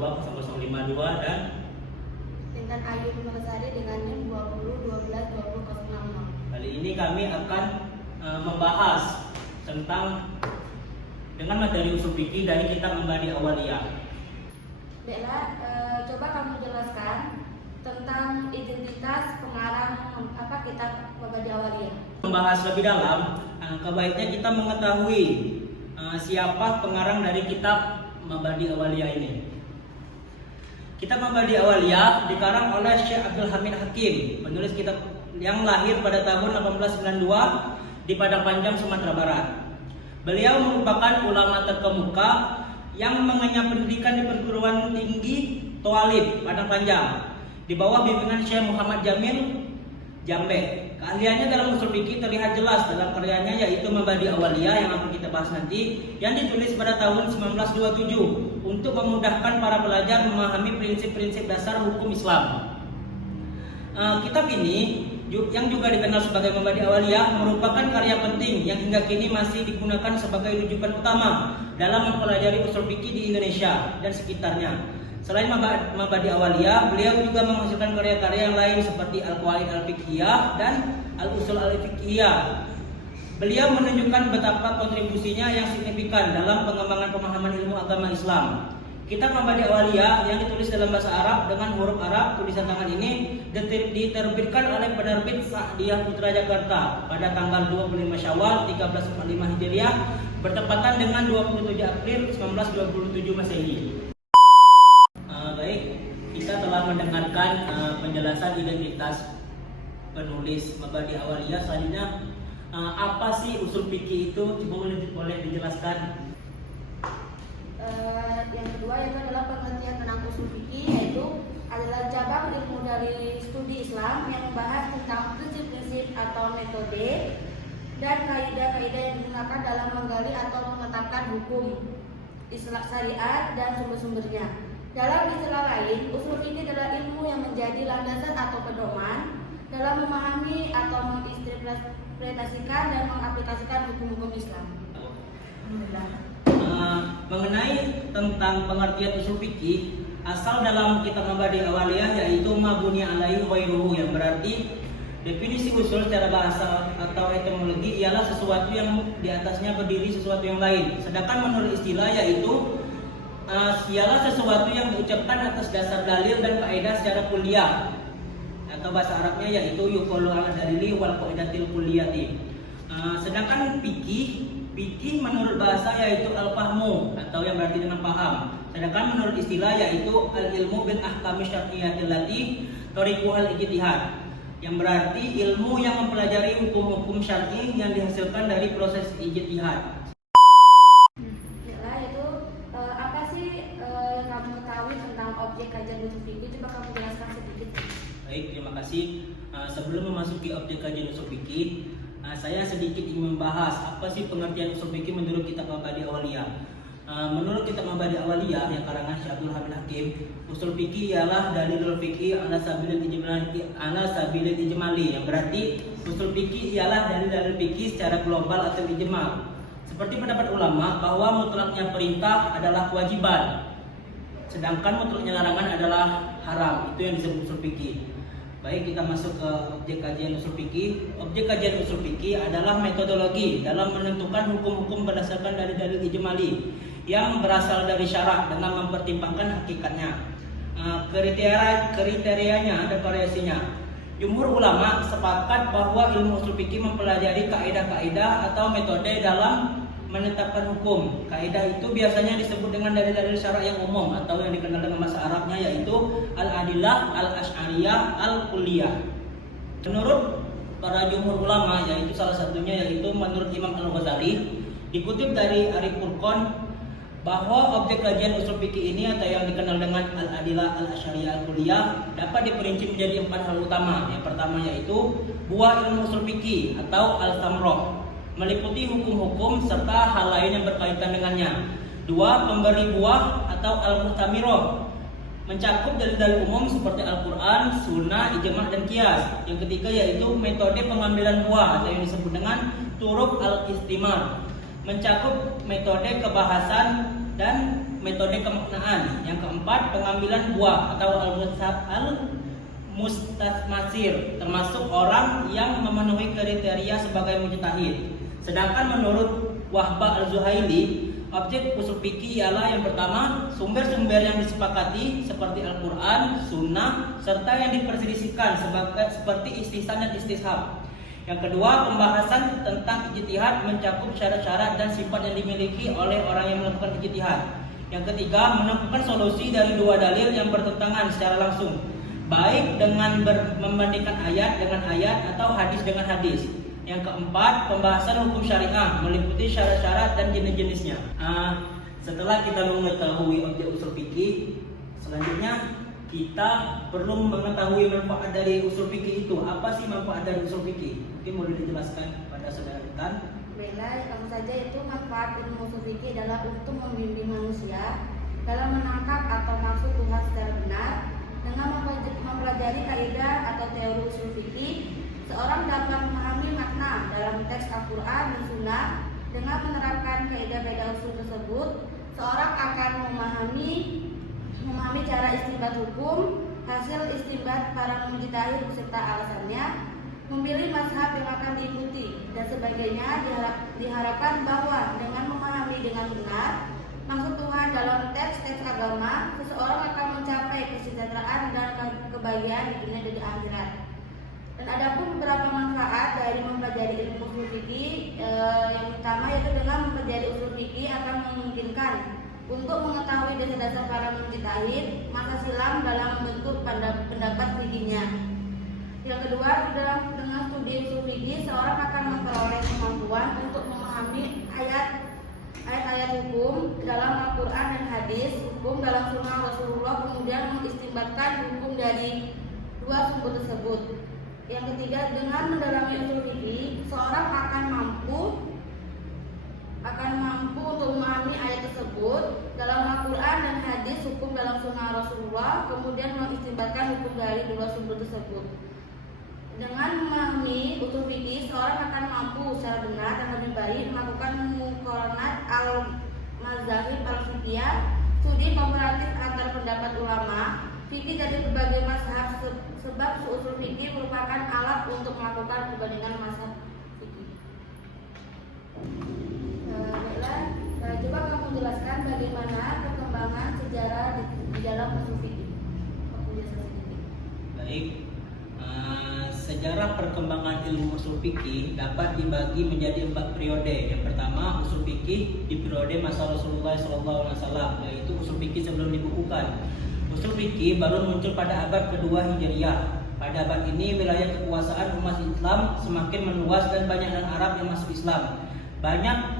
0052 dan Intan Ayu Kumalasari dengan NIM 20122006. Kali ini kami akan membahas tentang dengan materi usul fikih dari kitab Mabadi Awaliyah. Bella, coba kamu jelaskan tentang identitas pengarang kitab Mabadi Awaliyah. Membahas lebih dalam, kebaiknya kita mengetahui siapa pengarang dari kitab Mabadi Awaliyah ini. Kitab Mabadi Awaliyah dikarang oleh Syekh Abdul Hamid Hakim, penulis kitab yang lahir pada tahun 1892 di Padang Panjang, Sumatera Barat. Beliau merupakan ulama terkemuka yang mengenyam pendidikan di perguruan tinggi Toalib, Padang Panjang, di bawah bimbingan Syekh Muhammad Jamil, Jambe. Keahliannya dalam usul fikih terlihat jelas dalam karyanya yaitu Mabadi Awaliyah yang akan kita bahas nanti, yang ditulis pada tahun 1927 untuk memudahkan para pelajar memahami prinsip-prinsip dasar hukum Islam. Kitab ini yang juga dikenal sebagai Mabadi Awaliyah merupakan karya penting yang hingga kini masih digunakan sebagai rujukan utama dalam mempelajari usul fikih di Indonesia dan sekitarnya. Selain Mabadi Awaliyah, beliau juga menghasilkan karya-karya yang lain seperti Al-Qawaid Al-Fiqhiyah dan Al-Usul Al-Fiqhiyah. Beliau menunjukkan betapa kontribusinya yang signifikan dalam pengembangan pemahaman ilmu agama Islam. Kitab Mabadi Awaliyah yang ditulis dalam bahasa Arab dengan huruf Arab tulisan tangan ini diterbitkan oleh penerbit Sa'diyah Putra Jakarta pada tanggal 25 Syawal 1345 Hijriah bertepatan dengan 27 April 1927 Masehi. Baik, kita telah mendengarkan penjelasan identitas penulis Mabadi Awaliyah. Selanjutnya, apa sih usul fikih itu? Coba boleh dijelaskan. Yang kedua itu adalah pengertian tentang usul fikih, yaitu adalah cabang ilmu dari studi Islam yang membahas tentang prinsip-prinsip atau metode dan kaidah-kaidah yang digunakan dalam menggali atau menetapkan hukum Islam syariat dan sumber-sumbernya. Dalam istilah lain, usul fikih adalah ilmu yang menjadi landasan atau pedoman dalam memahami atau menginterpretasikan dan mengaplikasikan hukum-hukum Islam. Mengenai tentang pengertian usul fikih, asal dalam kitab Mabadi Awaliyah yaitu mabuni alaihi ghairuhu, yang berarti definisi usul secara bahasa atau etimologi ialah sesuatu yang di atasnya berdiri sesuatu yang lain. Sedangkan menurut istilah yaitu ialah sesuatu yang diucapkan atas dasar dalil dan faedah secara kuliah, atau bahasa Arabnya yaitu yuqalu ala dalili wal qaidatil kulliyati. Sedangkan fikih menurut bahasa yaitu al-fahmu, atau yang berarti dengan paham. Sedangkan menurut istilah yaitu al-ilmu bil ahkami syar'iyyatil lati tariquhal ijtihad, yang berarti ilmu yang mempelajari hukum-hukum syar'i yang dihasilkan dari proses ijtihad. Objek kajian usul fikih, coba kamu jelaskan sedikit. Baik, terima kasih. Sebelum memasuki objek kajian usul fikih, saya sedikit ingin membahas apa sih pengertian usul fikih menurut kitab Mabadi Awaliyah. Menurut kitab Mabadi Awaliyah yang karangan Syekh Abdul Hamid Hakim, usul fikih ialah dalilul fikih ala sabilil ijmali, yang berarti usul fikih ialah dalil-dalil fikih secara global atau ijma. Seperti pendapat ulama bahwa mutlaknya perintah adalah kewajiban, sedangkan mutlaknya larangan adalah haram. Itu yang disebut usul fikih. Baik, kita masuk ke objek kajian usul fikih. Objek kajian usul fikih adalah metodologi dalam menentukan hukum-hukum berdasarkan dari dalil ijmali yang berasal dari syarak dengan mempertimbangkan hakikatnya. Kriterianya dan variasinya. Jumhur ulama sepakat bahwa ilmu usul fikih mempelajari kaidah-kaidah atau metode dalam menetapkan hukum. Kaidah itu biasanya disebut dengan dalil-dalil syarak yang umum atau yang dikenal dengan bahasa Arabnya yaitu al-adillah, al-asy'ariyah, al-kulliyah. Menurut para jumhur ulama, yaitu salah satunya yaitu menurut Imam Al-Ghazali, dikutip dari Arif Furqan bahwa objek kajian usul fikih ini atau yang dikenal dengan al-adillah, al-asy'ariyah, al-kulliyah dapat diperinci menjadi 4 hal utama. Yang pertama yaitu buah ilmu usul fikih atau al-thamrah, meliputi hukum-hukum serta hal lain yang berkaitan dengannya. 2. Pemberi buah atau al-muhtamirah, mencakup dalil-dalil umum seperti Al-Quran, Sunnah, Ijma' dan Qiyas. Yang ketiga yaitu metode pengambilan buah atau yang disebut dengan turuk al-istimar, mencakup metode kebahasan dan metode kemaknaan. Yang keempat, pengambilan buah atau al-mustasmasir, termasuk orang yang memenuhi kriteria sebagai mujtahid. Sedangkan menurut Wahbah Al-Zuhaili, objek usul fikih ialah yang pertama, sumber-sumber yang disepakati seperti Al-Quran, Sunnah, serta yang diperselisihkan seperti istihsan dan istishab. Yang kedua, pembahasan tentang ijtihad mencakup syarat-syarat dan sifat yang dimiliki oleh orang yang melakukan ijtihad. Yang ketiga, menemukan solusi dari dua dalil yang bertentangan secara langsung, baik dengan membandingkan ayat dengan ayat atau hadis dengan hadis. Yang keempat, pembahasan hukum syariah meliputi syarat-syarat dan jenis-jenisnya. Setelah kita mengetahui objek usul fikih, selanjutnya kita perlu mengetahui manfaat dari usul fikih itu. Apa sih manfaat dari usul fikih? Mungkin boleh dijelaskan pada saudara Intan. Baiklah, langsung saja itu manfaat ilmu usul fikih adalah untuk membimbing manusia dalam menangkap atau maksud Tuhan secara benar. Dengan mempelajari kaidah atau teori usul fikih, seorang dapat memahami makna dalam teks Al-Quran dan Sunnah. Dengan menerapkan kaidah-kaidah usul tersebut, seorang akan memahami cara istinbat hukum, hasil istinbat para mujtahid beserta alasannya, memilih mazhab yang akan diikuti, dan sebagainya. Diharapkan bahwa dengan memahami dengan benar maksud Tuhan dalam teks-teks agama, seseorang akan mencapai kesejahteraan dan kebahagiaan di dunia dan di akhirat. Dan ada pun beberapa manfaat dari mempelajari ilmu usul fikih. Yang pertama yaitu dengan mempelajari usul fikih akan memungkinkan untuk mengetahui dasar-dasar para mujtahid masa silam dalam bentuk pendapat fikihnya. Yang kedua, dengan studi usul fikih seorang akan memperoleh kemampuan untuk memahami ayat-ayat hukum dalam Al-Quran dan hadis, hukum dalam sunnah Rasulullah, kemudian mengistinbatkan hukum dari dua sumber tersebut. Yang ketiga, dengan mendalami usul fikih, seorang akan mampu untuk memahami ayat tersebut dalam Al-Quran dan hadis, hukum dalam sunnah Rasulullah, kemudian mengistinbatkan hukum dari dua sumber tersebut. Dengan memahami usul fikih, seorang akan mampu secara benar dan lebih baik melakukan muqaranat al-mazahib al-fiqhiyah, studi komparatif antar pendapat ulama fikih dari berbagai mazhab, sebab usul fikih merupakan alat untuk melakukan perbandingan mazhab fikih. Coba kamu jelaskan bagaimana perkembangan sejarah di dalam usul fikih. Baik, sejarah perkembangan ilmu usul fikih dapat dibagi menjadi 4 periode. Yang pertama, usul fikih di periode masa Rasulullah SAW, yaitu usul fikih sebelum dibukukan. Usul fikih baru muncul pada abad kedua Hijriah. Pada abad ini wilayah kekuasaan umat Islam semakin meluas dan banyak dan Arab yang masuk Islam. Banyak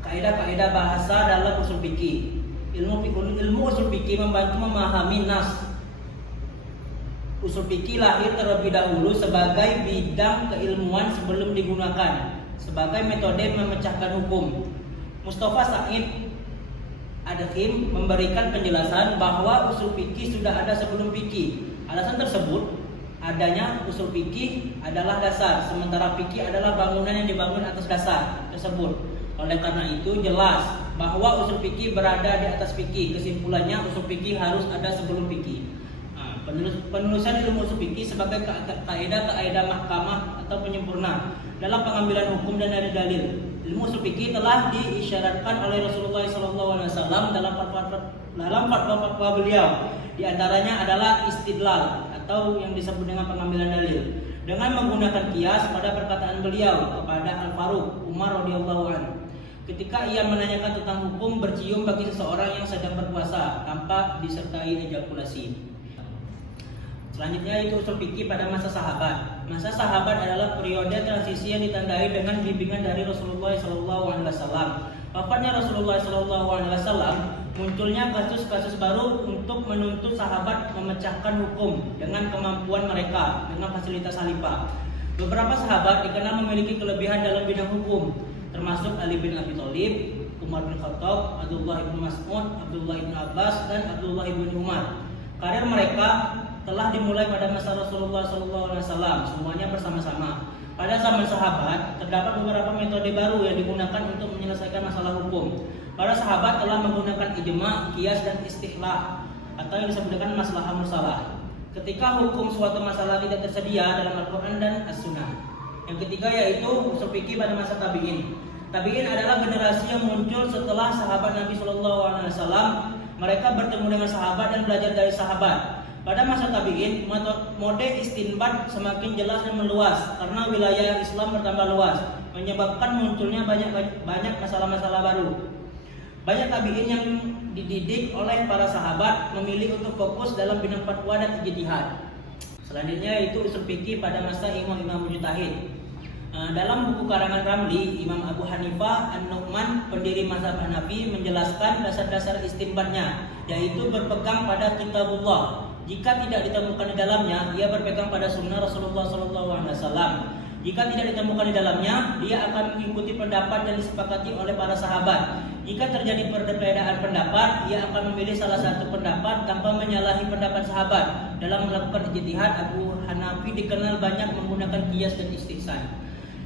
kaidah-kaidah bahasa dalam usul fikih. Ilmu usul fikih membantu memahami nas. Usul fikih lahir terlebih dahulu sebagai bidang keilmuan sebelum digunakan sebagai metode memecahkan hukum. Mustafa Said Adhim memberikan penjelasan bahwa usul fikih sudah ada sebelum fikih. Alasan tersebut, adanya usul fikih adalah dasar, sementara fikih adalah bangunan yang dibangun atas dasar tersebut. Oleh karena itu jelas bahwa usul fikih berada di atas fikih. Kesimpulannya, usul fikih harus ada sebelum fikih. Penulisan ilmu usul fikih sebagai kaidah-kaidah mahkamah atau penyempurna dalam pengambilan hukum dan dari dalil. Ilmu usul fikih telah diisyaratkan oleh Rasulullah SAW dalam fatwa-fatwa beliau. Di antaranya adalah istidlal atau yang disebut dengan pengambilan dalil dengan menggunakan kias pada perkataan beliau kepada Al-Faruq Umar radhiyallahu anhu ketika ia menanyakan tentang hukum bercium bagi seseorang yang sedang berpuasa tanpa disertai ejakulasi. Selanjutnya itu usul fikih pada masa sahabat. Masa sahabat adalah periode transisi yang ditandai dengan bimbingan dari Rasulullah SAW. Wafatnya Rasulullah SAW, munculnya kasus-kasus baru untuk menuntut sahabat memecahkan hukum dengan kemampuan mereka dengan fasilitas khalifah. Beberapa sahabat dikenal memiliki kelebihan dalam bidang hukum, termasuk Ali bin Abi Thalib, Umar bin Khattab, Abdullah bin Mas'ud, Abdullah bin Abbas, dan Abdullah bin Umar. Karir mereka telah dimulai pada masa Rasulullah SAW, semuanya bersama-sama. Pada zaman sahabat, terdapat beberapa metode baru yang digunakan untuk menyelesaikan masalah hukum. para sahabat telah menggunakan ijma, qiyas dan istihlah atau yang disebut dengan maslahah mursalah ketika hukum suatu masalah tidak tersedia dalam Al-Quran dan As-Sunnah. Yang ketiga yaitu usul fikih pada masa tabi'in. Tabi'in adalah generasi yang muncul setelah sahabat Nabi SAW. Mereka bertemu dengan sahabat dan belajar dari sahabat. Pada masa tabi'in, mode istinbat semakin jelas dan meluas karena wilayah Islam bertambah luas, menyebabkan munculnya banyak masalah-masalah baru. Banyak tabi'in yang dididik oleh para sahabat memilih untuk fokus dalam bidang fatwa dan ijtihad. Selanjutnya itu usul fikih pada masa imam-imam mujtahid. Dalam buku karangan Ramli, Imam Abu Hanifah An-Nu'man, pendiri mazhab Hanafi, menjelaskan dasar-dasar istinbatnya, yaitu berpegang pada kitabullah. Jika tidak ditemukan di dalamnya, ia berpegang pada sunnah Rasulullah SAW. Jika tidak ditemukan di dalamnya, dia akan mengikuti pendapat yang disepakati oleh para sahabat. Jika terjadi perbedaan pendapat, ia akan memilih salah satu pendapat tanpa menyalahi pendapat sahabat. Dalam melakukan ijtihad, Abu Hanafi dikenal banyak menggunakan qiyas dan istihsan.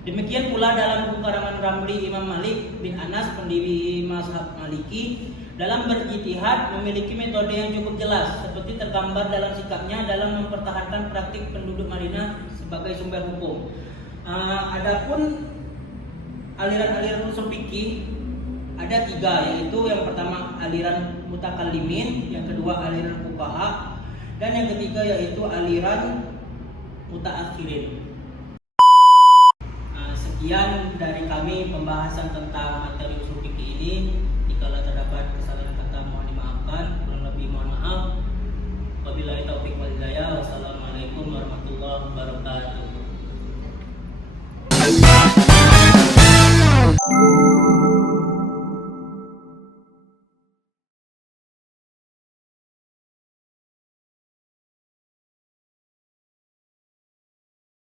Demikian pula dalam buku karangan Ramli, Imam Malik bin Anas, pendiri mazhab Maliki, dalam berijtihad memiliki metode yang cukup jelas seperti tergambar dalam sikapnya dalam mempertahankan praktik penduduk Madinah sebagai sumber hukum. Adapun aliran-aliran usul fikih ada 3, yaitu yang pertama aliran mutakallimin, yang kedua aliran fuqaha, dan yang ketiga yaitu aliran mutaakhirin. Sekian dari kami pembahasan tentang materi usul fikih ini. Jika terdapat kesalahan kata mohon dimaafkan, kurang lebih mohon maaf. Wabillahi taufiq wal hidayah. Wassalamualaikum warahmatullahi wabarakatuh.